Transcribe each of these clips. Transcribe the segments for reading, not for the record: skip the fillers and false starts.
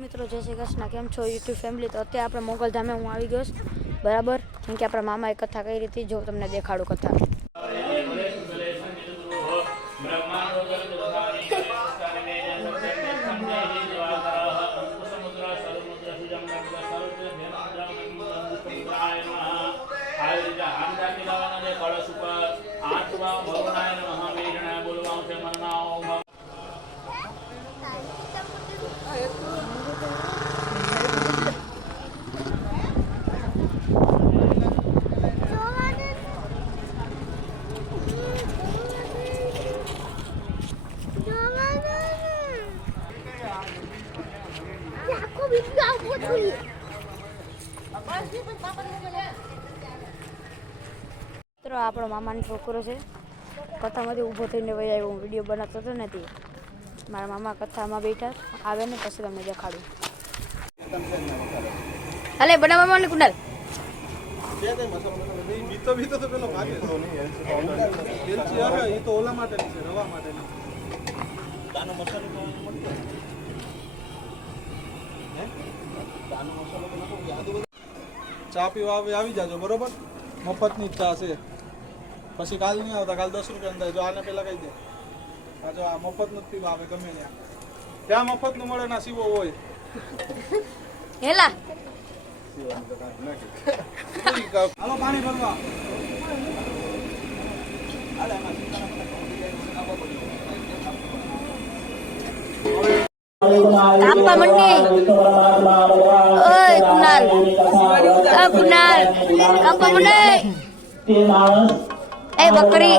મિત્રો જય શ્રી કૃષ્ણ, કેમ છો યુટ્યુબ ફેમિલી? તો અત્યારે આપણે મોગલધામે હું આવી ગયો છું, બરાબર. કેમ કે આપણા મામાએ કથા કરી હતી, જો તમને દેખાડું કથા. મિત્રો આપણો મામાનો છોકરો છે, કથામાંથી ઊભો થઈને વહી આવ્યો. હું વિડીયો બનાવતો હતો નથી. મારા મામા કથામાં બેઠા આવે ને પછી તમને દેખાડું. હાલે બનાવવા માંડ કુંડાલ. ચા પીવા આવી જાજો બરોબર. મફતની જ ચા છે, પછી કાલ નહીં આવતા. કાલ 10 રૂપિયા અંદર. જો આને પેલા કહી દે, આ જો આ મફતનું જ પીવા આવે ગમે ત્યાં મફતનું મળે ના સીવો હોય. હેલા હાલો પાણી ભરવા. કાપા મંડી. ઓય કુનાલ, આ કુનાલ કાપા મંડી. એ બકરી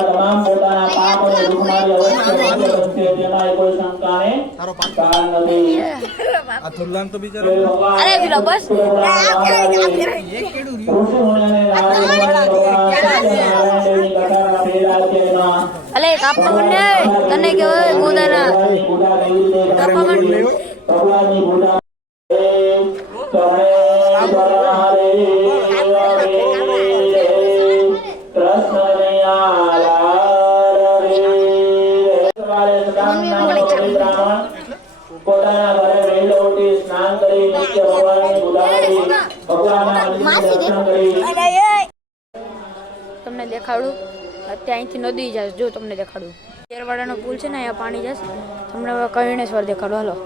આ થોડલાન તો બિચારો. અરે પેલો બસ અલે કાપા મંડે તને કે ઓય ગોદાના કાપા મંડે. તમને દેખાડું અત્યારે અહીંથી નદી જશે. જો તમને દેખાડું, કેરવાડાનો પુલ છે ને, અહીંયા પાણી જશે. તમને હવે કર્ણેશ્વર દેખાડું. હાલો.